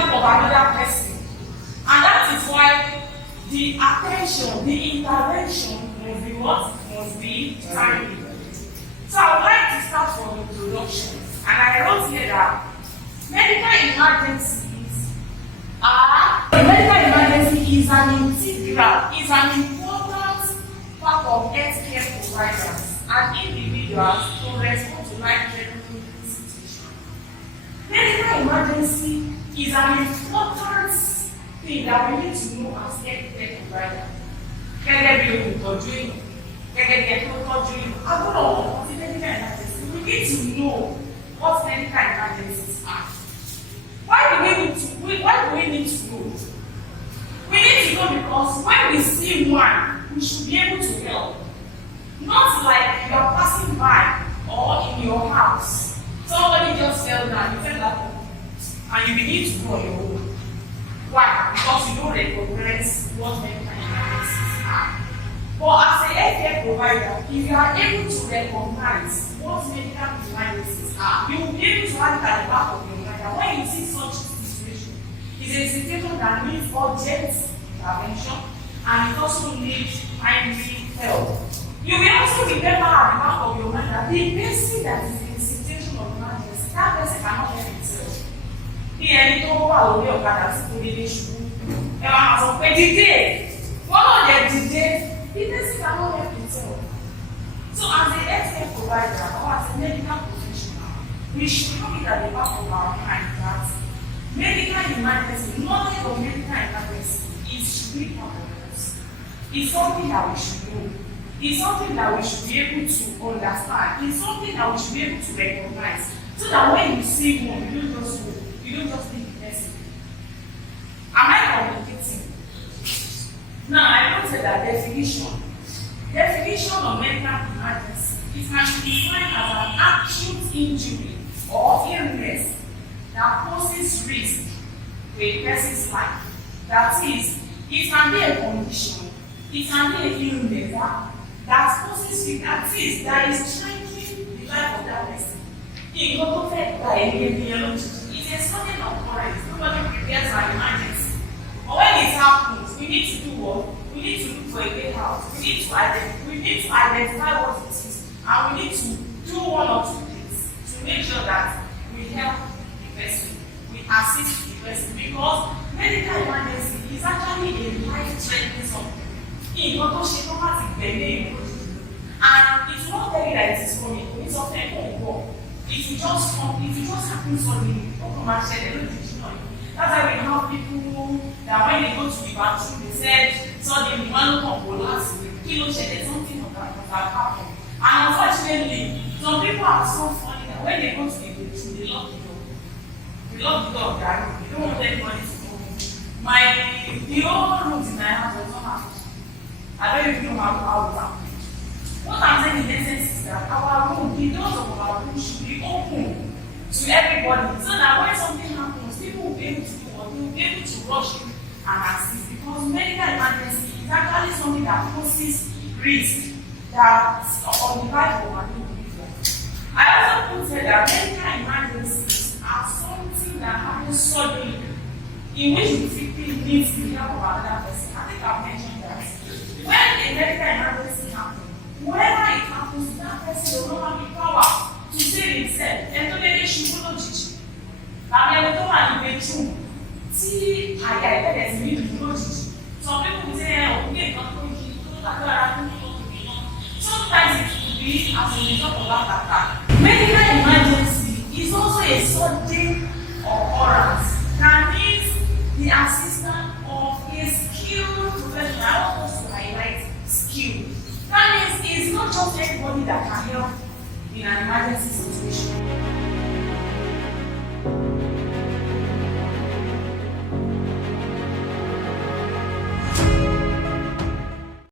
help of another person. And that is why the attention, the intervention must be what? Must be timely. So I would like to start from introduction. And I wrote here that medical emergencies are, a medical emergency is an integral, is an important part of healthcare providers and individuals to respond to life-threatening situations. Medical emergency is an important thing that we need to know as healthcare providers. Gẹ́gẹ́ bí olùtọ́jú èèyàn, gẹ́gẹ́ bí ẹni tó tọ́jú èèyàn, a gbọ́dọ̀ mọ̀ wọ́n ti medical emergency. We need to know what medical emergencies are. Why do we need to know? We need to know because when we see one, we should be able to help. Not like you are passing by or in your house. Somebody just fell down, you fell down, and you begin to go on your own. Why? Because you don't recognize what medical emergencies are. But as a healthcare provider, if you are able to recognize what medical emergencies are, you will be able to have it at the back of your mind. And when you see such situation, it's a situation that needs urgent intervention and it also needs timely help. You will also remember at the back of your mind that the person that is in a situation of emergency, that person cannot help himself. Bí ẹni tó wà lórí ọ̀kadà tí kò lè ṣubú, ẹ máa sọ pé dìde, wọ́n náà lè dìde, the person cannot help himself. So as a healthcare provider or as a medical professional, we should have it at the back of our mind that medical emergency, knowledge of medical emergency, it should be part of us. It's something that we should know. It's something that we should be able to understand. It's something that we should be able to recognize. So that when you see one, you don't just know. You don't just think the person. Am I communicating? Now, I want to say that definition of medical emergency, it can be defined as an acute injury or illness that poses risk to a person's life. That is, it can be a condition, it can be an illness that poses risk, that is, that is threatening the life of that person. In what effect by it's a sudden occurrence. Nobody prepares for an emergency. But when it happens, we need to do what? We need to look for a way out. We need to identify what it is, and we need to do one or two things to make sure that we help the person, we assist the person, because medical emergency is actually a life-threatening something. And it will not tell you that it is coming. It's often going to go. If you just happen suddenly, that's why we have people that when they go to the bathroom, they said, suddenly one come collapse, something of that has happened. And unfortunately, some people are so funny that when they go to the bathroom, they lock the door. They lock the door of their room. They don't want anybody to come in. The whole room in my house was not happening. I don't even know how it happened. What I'm saying in essence is that our room, the doors of our room should be open to everybody, so that when something happens, people will be able to do what? They will be able to rush in and assist, because medical emergency is actually something that poses risk that on the life of an individual. I also put that medical emergencies are something that happens suddenly, in which the victim needs the help of another person. I think I've mentioned that. When a medical emergency happens, whenever it happens, that person will not have the power to save himself. And to make sure no judge. And then don't have the bedroom. See, I get that as me to no judge. Some people will say, "Oh, we can't go to sometimes it could be as a result of that attack. Medical emergency is also a sudden occurrence that needs the assistance of a skilled professional. I want us to highlight skill. That means it's not just everybody that can help in an emergency situation.